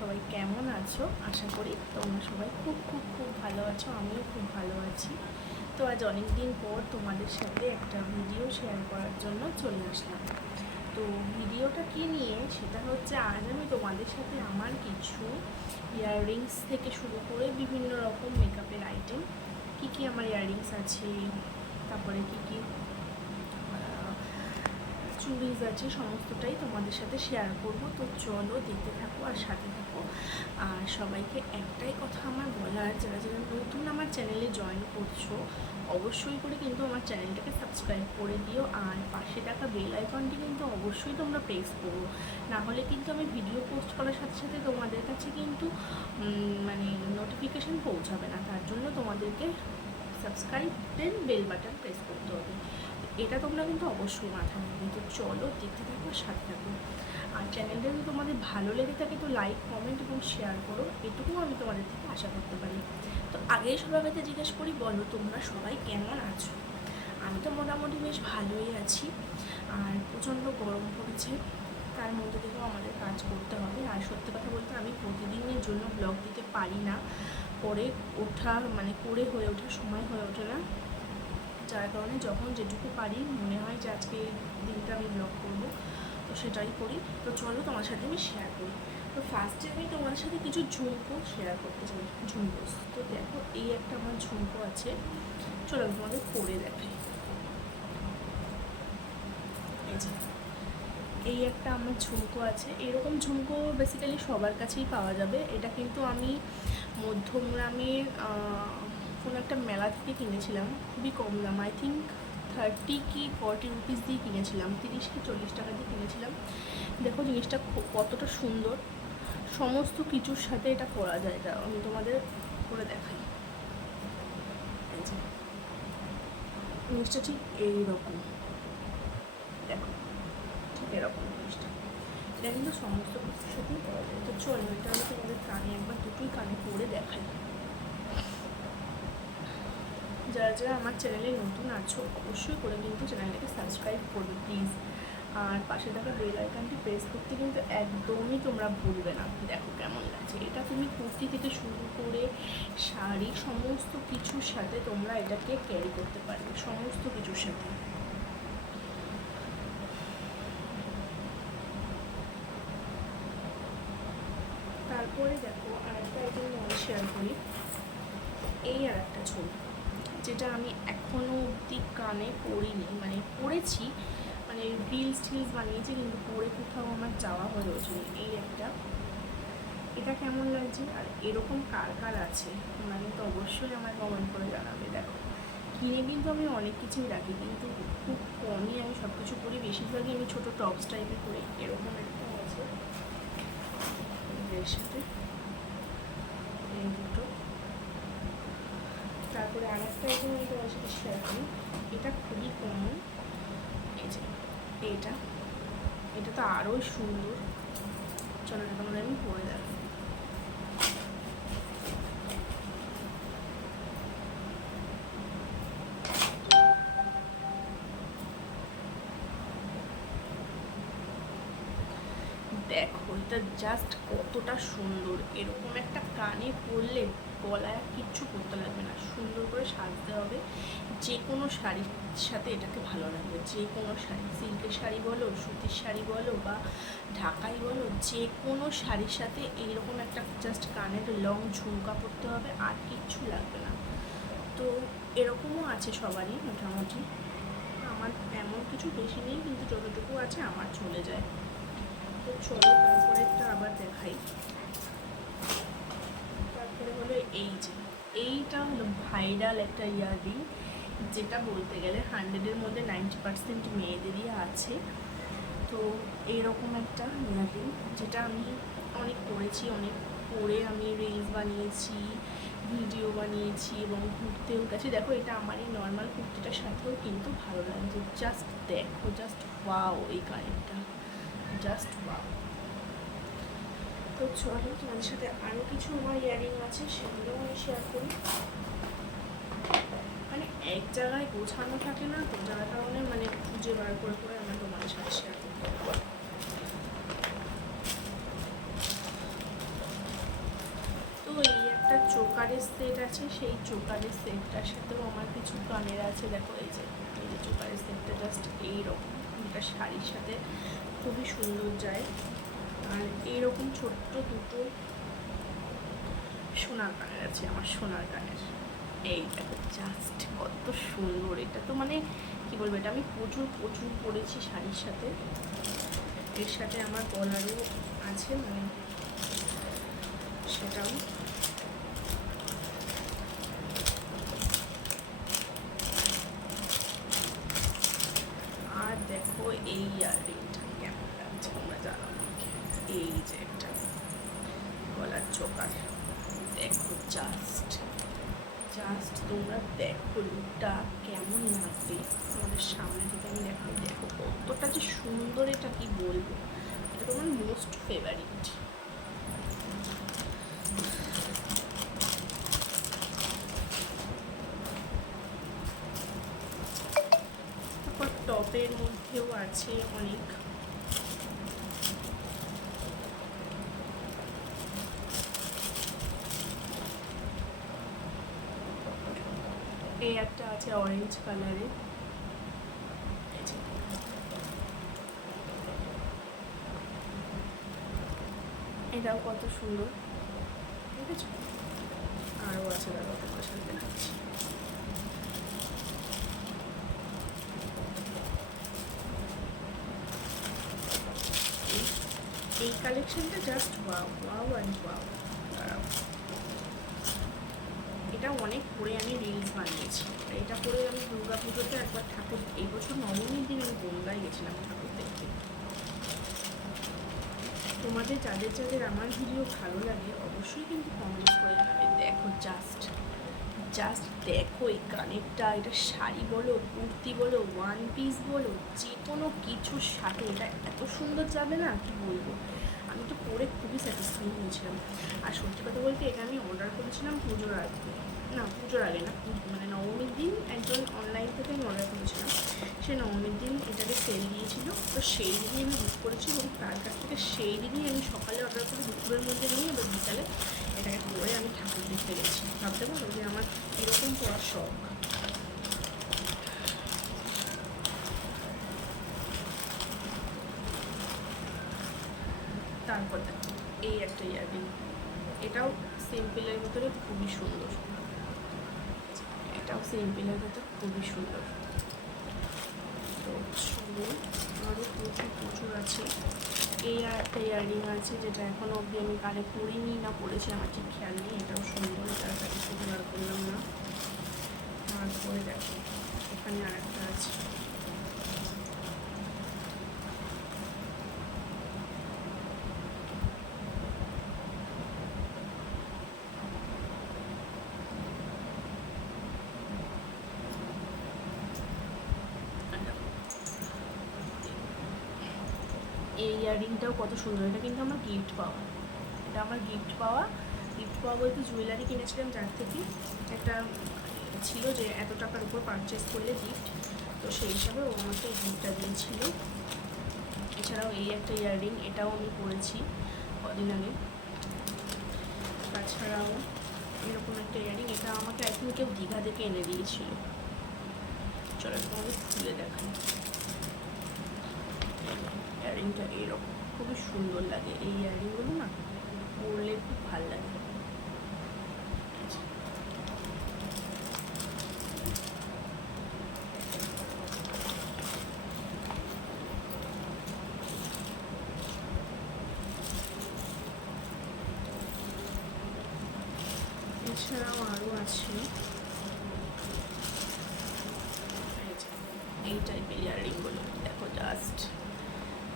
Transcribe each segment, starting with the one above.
সবাই কেমন আছো? আশা করি তোমরা সবাই খুব খুব খুব ভালো আছো, আমিও খুব ভালো আছি। তো আজ অনেক দিন পর তোমাদের সাথে একটা ভিডিও শেয়ার করার জন্য চলে আসলাম। তো ভিডিওটা কি নিয়ে? সেটা হচ্ছে আজ আমি তোমাদের সাথে আমার কিছু ইয়াররিংস থেকে শুরু করে বিভিন্ন রকম মেকআপের আইটেম কি কি আমার ইয়াররিংস আছে, তারপরে কি কি চুড়িজ আছে, সমস্তটাই তোমাদের সাথে শেয়ার করব। তো চলো দেখতে থাকো আর সাথে থাকো। আর সবাইকে একটাই কথা আমার বলার, যারা যারা নতুন আমার চ্যানেলে জয়েন করছ, অবশ্যই করে কিন্তু আমার চ্যানেলটাকে সাবস্ক্রাইব করে দিও। আর পাশে থাকা বেল আইকনটি কিন্তু অবশ্যই তোমরা প্রেস করো। না হলে কিন্তু আমি ভিডিও পোস্ট করার সাথে সাথে তোমাদের কাছে কিন্তু মানে নোটিফিকেশান পৌঁছাবে না। তার জন্য তোমাদেরকে সাবস্ক্রাইব দেন বেল বাটন প্রেস করতে হবে। এটা তোমরা কিন্তু অবশ্যই মাথায় রাখবে তো চলো দেখতে থাকো সাথে থাকো। আর চ্যানেলটা যদি তোমাদের ভালো লেগে থাকে তো লাইক কমেন্ট এবং শেয়ার করো। এটুকুও আমি তোমাদের থেকে আশা করতে পারি। তো আগেই সবার কাছে জিজ্ঞেস করি, বলো তোমরা সবাই কেমন আছো? আমি তো মোটামুটি বেশ ভালোই আছি। আর প্রচণ্ড গরম পড়েছে। তার মধ্যে থেকেও আমাদের কাজ করতে হবে। আর সত্যি কথা বলতে আমি প্রতিদিনের জন্য ব্লগ দিতে পারি না। করে ওঠা মানে করে হয়ে ওঠার সময় হয়ে ওঠে না। যার কারণে যখন যেটুকু পারি মনে হয় যে আজকে দিনটা আমি ব্লগ করব, তো সেটাই করি। তো চলো তোমার সাথে আমি শেয়ার করি। তো ফার্স্টে আমি তোমার সাথে কিছু ঝুমকো শেয়ার করতে চাই। ঝুমকো। তো দেখো, এই একটা আমার ঝুমকো আছে। চলো তোমাদের পরে এই এই একটা আমার ঝুমকো আছে। এরকম ঝুমকো বেসিক্যালি সবার কাছেই পাওয়া যাবে। এটা কিন্তু আমি মধ্যমগ্রামের কোনো একটা মেলা থেকে কিনেছিলাম, খুবই কম দাম। আই থিঙ্ক থার্টি কি ফর্টি রুপিস দিয়ে কিনেছিলাম, তিরিশ কি চল্লিশ টাকা দিয়ে কিনেছিলাম। দেখো জিনিসটা কতটা সুন্দর। সমস্ত কিছুর সাথে এটা করা যায়, এটা আমি তোমাদের করে দেখাই। জিনিসটা ঠিক এইরকম। দেখো, ঠিক এরকম জিনিসটা। এটা কিন্তু সমস্ত কিছুর সাথেই করা যায়। তো চলো, এটা আমি তোমাদের কানে একবার দুটোই কানে পরে দেখাই। যারা যারা আমার চ্যানেলে নতুন আছো, অবশ্যই করে কিন্তু চ্যানেলটাকে সাবস্ক্রাইব করবে প্লিজ আর পাশে থাকা বেল আইকনটি প্রেস করতে কিন্তু একদমই তোমরা ভুলবে না। দেখো কেমন লাগছে। এটা তুমি কুর্তি থেকে শুরু করে শাড়ি, সমস্ত কিছুর সাথে তোমরা এটাকে ক্যারি করতে পারবে, সমস্ত কিছুর সাথে তারপরে দেখো আরেকটা আইটেম আমি শেয়ার করি এই আর একটা ছবি যেটা আমি এখনও অবধি কানে পড়িনি। মানে পড়েছি মানে রিলস টিলস বানিয়েছি, কিন্তু পড়ে কোথাও আমার যাওয়া হয়ে ওঠেনি। এই একটা। এটা কেমন লাগছে? আর এরকম কার কার আছে? মানে তো অবশ্যই আমার কমেন্ট করে জানাবে। দেখো, কিনে কিন্তু আমি অনেক কিছুই রাখি, কিন্তু খুব কমই আমি সব কিছু করি। বেশিরভাগই আমি ছোটো টপস টাইপের করি। এরকম একটা আছে। সাথে এই দুটো তারপরে আর একটা আইটেম আমি তোমার সাথে শেয়ার করি এটা খুবই কমন এই যে এটা এটা তো আরোই সুন্দর। চলো এটা তোমাদের আমি পরে দেখাই। দেখো, এটা জাস্ট কতটা সুন্দর। এরকম একটা কানে পরলে গলায় কিচ্ছু করতে লাগবে না। সুন্দর করে সাজতে হবে। যে কোনো শাড়ির সাথে এটাকে ভালো লাগবে। যে কোনো শাড়ি, সিল্কের শাড়ি বলো, সুতির শাড়ি বলো বা ঢাকাই বলো যে কোনো শাড়ির সাথে এইরকম একটা জাস্ট কানের লং ঝুমকা পরতে হবে, আর কিচ্ছু লাগবে না। তো এরকমও আছে সবারই মোটামুটি। আমার এমন কিছু বেশি নেই, কিন্তু যতটুকু আছে আমার চলে যায়। তো চলো, তারপরেরটা আবার দেখাই। এই যে এইটা হলো ভাইরাল একটা ইয়াররিং যেটা বলতে গেলে হান্ড্রেডের মধ্যে নাইনটি পার্সেন্ট মেয়েদেরই আছে। তো এইরকম একটা ইয়াররিং যেটা আমি অনেক করেছি, অনেক পরে আমি রিলস বানিয়েছি ভিডিও বানিয়েছি এবং ঘুরতেও গেছি। দেখো, এটা আমার এই নর্মাল কুর্তিটার সাথেও কিন্তু ভালো লাগছে জাস্ট দেখো জাস্ট ওয়াও এই কানেরটা। জাস্ট ওয়াও তো চলো তোমাদের সাথে আরও কিছু আমার ইয়ারিং আছে, সেগুলোও আমি শেয়ার করি। মানে এক জায়গায় গোছানো থাকে না, তো যার কারণে মানে খুঁজে বার করে করে আমার তোমাদের সাথে শেয়ার করতে হবে চোকারের সেট আছে, সেই চোকারের সেটটার সাথেও আমার কিছু কানের আছে। দেখো, এই যে এই যে চোকারের সেটটা জাস্ট এইরকম। এটা শাড়ির সাথে খুবই সুন্দর যায়। আর এইরকম ছোট্ট দুটো সোনার কানের আছে, আমার সোনার কানের। এই দেখো জাস্ট কত সুন্দর। এটা তো মানে কি বলব, এটা আমি প্রচুর প্রচুর পরেছি শাড়ির সাথে। এর সাথে আমার গলারও আছে মানে সেটাও আর দেখো এই ইয়াররিংটা কেমন লাগছে তোমরা জানো আমাকে। এই যে একটা গলার চোকার। দেখো জাস্ট জাস্ট তোমরা দেখো লুকটা কেমন লাগবে? তোমাদের সামনে থেকে আমি দেখো দেখো কতটা যে সুন্দর এটা কি বলব? এটা তোমার মোস্ট ফেভারিট তারপর টপের মধ্যেও আছে অনেক এই একটা আছে অরেঞ্জ কালারে এটাও কত সুন্দর। ঠিক আছে আরও আছে, দাদা, তোমার সাথে দেখাচ্ছি। এই- এই কালেকশনটা just wow wow and wow এটা অনেক পরে আমি রিলস বানিয়েছি। এটা পরে আমি দুর্গা পুজোতে একবার ঠাকুর, এই বছর নবমীর দিন আমি গঙ্গায় গেছিলাম ঠাকুর দেখতে। তোমাদের যাদের যাদের আমার ভিডিও ভালো লাগে, অবশ্যই কিন্তু কমেন্ট করে যাবে দেখো জাস্ট জাস্ট দেখো এই কানেরটা, এটা শাড়ি বলো, কুর্তি বলো ওয়ান পিস বলো, যে কোনো কিছুর সাথে এটা এত সুন্দর যাবে না, কি বলব? আমি তো পরে খুবই স্যাটিসফাই হয়েছিলাম। আর সত্যি কথা বলতে, এটা আমি অর্ডার করেছিলাম পুজোর আগে। না, পুজোর আগে না মানে নবমীর দিন একজন অনলাইন থেকে আমি অর্ডার করেছিলাম। সে নবমীর দিন এটাকে সেল দিয়েছিল। তো সেই দিনই আমি বুক করেছি এবং তার কাছ থেকে সেই দিনই আমি সকালে অর্ডার করে দুপুরের মধ্যে নিয়ে এবার বিকালে এটাকে পরে আমি ঠাকুর দেখতে গেছি। ভাবতে পারো যে আমার এরকম পড়ার শখ। তারপর দেখো, এই একটা ইয়াররিং। এটাও সিম্পলের ভিতরে খুবই সুন্দর। সিম্পলের এটা খুবই সুন্দর। তো চলো আরও প্রচুর প্রচুর আছে। এই আর একটা ইয়াররিং আছে যেটা এখনও অবধি আমি কালে পরিনি না পড়েছি, আমার ঠিক খেয়াল নেই, এটাও সুন্দর এটার কাছে বার করলাম না। তারপরে দেখো, এখানে আর একটা আছে এই ইয়াররিংটাও কত সুন্দর। এটা কিন্তু আমার গিফট পাওয়া এটা আমার গিফট পাওয়া গিফট পাওয়া বলতে জুয়েলারি কিনেছিলাম যার থেকে। একটা ছিল যে এত টাকার উপর পারচেস করলে গিফট তো সেই হিসাবে ও আমাকে গিফটটা দিয়েছিল। এছাড়াও এই একটা ইয়াররিং এটাও আমি পরেছি কদিন আগে। তাছাড়াও এরকম একটা ইয়াররিং এটা আমাকে এখন কেউ দীঘা থেকে এনে দিয়েছিল। চলো তোমাকে খুলে দেখাই। ইয়াররিংটা এরকম। খুবই সুন্দর লাগে। এই ইয়াররিংগুলো না পরলে খুব ভালো লাগে। এছাড়াও আরও আছে। এই টাইপের ইয়াররিংগুলো দেখো জাস্ট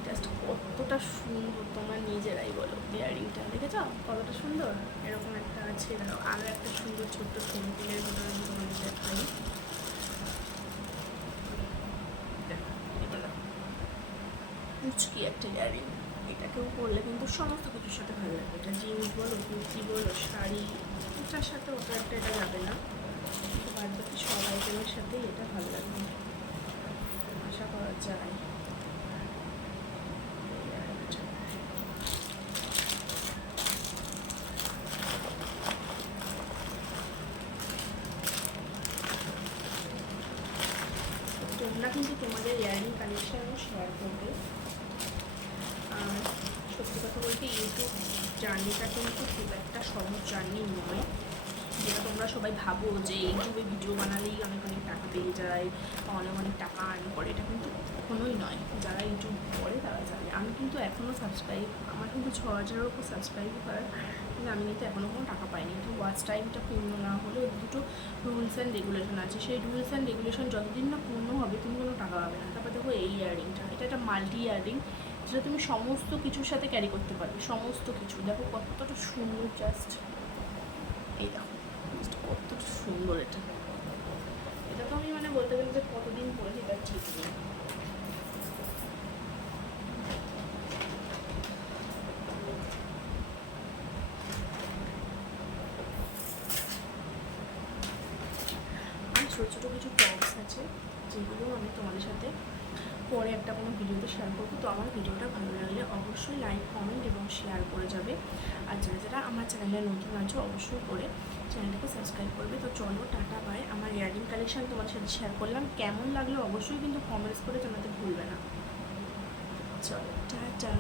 জাস্ট কতটা সুন্দর তোমরা নিজেরাই বলো। ইয়াররিংটা দেখেছ? কতটা সুন্দর? এরকম একটা আছে। আরও একটা সুন্দর ছোট্ট সিম্পলের ভিতরে তোমাদের দেখাই। কুচকি একটা ইয়াররিং এটাকেও পরলে কিন্তু সমস্ত কিছুর সাথে ভালো লাগে এটা জিন্স বলো, কুর্তি বলো, শাড়ি এটার সাথে ওটা একটা এটা যাবে না। বাদ বাকি সব আইটেমের সাথেই এটা ভালো লাগবে। আশা করা যায় এই আর একটা। সঙ্গে শেয়ার করবে। আর সত্যি কথা বলতে ইউটিউব জার্নিটা কিন্তু খুব একটা সহজ জার্নি নয়। যেটা তোমরা সবাই ভাবো যে ইউটিউবে ভিডিও বানালেই অনেক অনেক টাকা পেয়ে যায়, অনেক অনেক টাকা আর্ন করে। এটা কিন্তু কখনোই নয়। যারা ইউটিউব করে তারা জানে। আমি কিন্তু এখনও সাবস্ক্রাইব আমার কিন্তু ছ হাজারের উপর সাবস্ক্রাইব করার কিন্তু আমি কিন্তু এখনও কোনো টাকা পাইনি। কিন্তু ওয়াচ টাইমটা পূর্ণ না হলেও দুটো রুলস অ্যান্ড রেগুলেশন আছে। সেই রুলস অ্যান্ড রেগুলেশন যতদিন না পূর্ণ হবে, তুমি কোনো টাকা পাবে না। তারপর দেখো এই ইয়ারিংটা এটা একটা মাল্টি ইয়ারিং যেটা তুমি সমস্ত কিছুর সাথে ক্যারি করতে পারবে, সমস্ত কিছু। দেখো কতটা সুন্দর জাস্ট এই দেখো, just কতটা সুন্দর এটা। এটা তো আমি মানে বলতে গেলে যে কতদিন পরেছি তার ঠিক নেই আর ছোটো ছোটো কিছু টপস আছে যেগুলো আমি তোমাদের সাথে পরে একটা কোনো ভিডিওতে শেয়ার করব। তো আমার ভিডিওটা ভালো লাগলে অবশ্যই লাইক কমেন্ট এবং শেয়ার করে যাবে। আর যারা যারা আমার চ্যানেলে নতুন আছো, অবশ্যই করে চ্যানেলটাকে সাবস্ক্রাইব করবে। তো চলো, টাটা বাই আমার ইয়ারিং কালেকশান তোমার সাথে শেয়ার করলাম। কেমন লাগল অবশ্যই কিন্তু কমেন্টস করে জানাতে ভুলবে না। চলো, টাটা।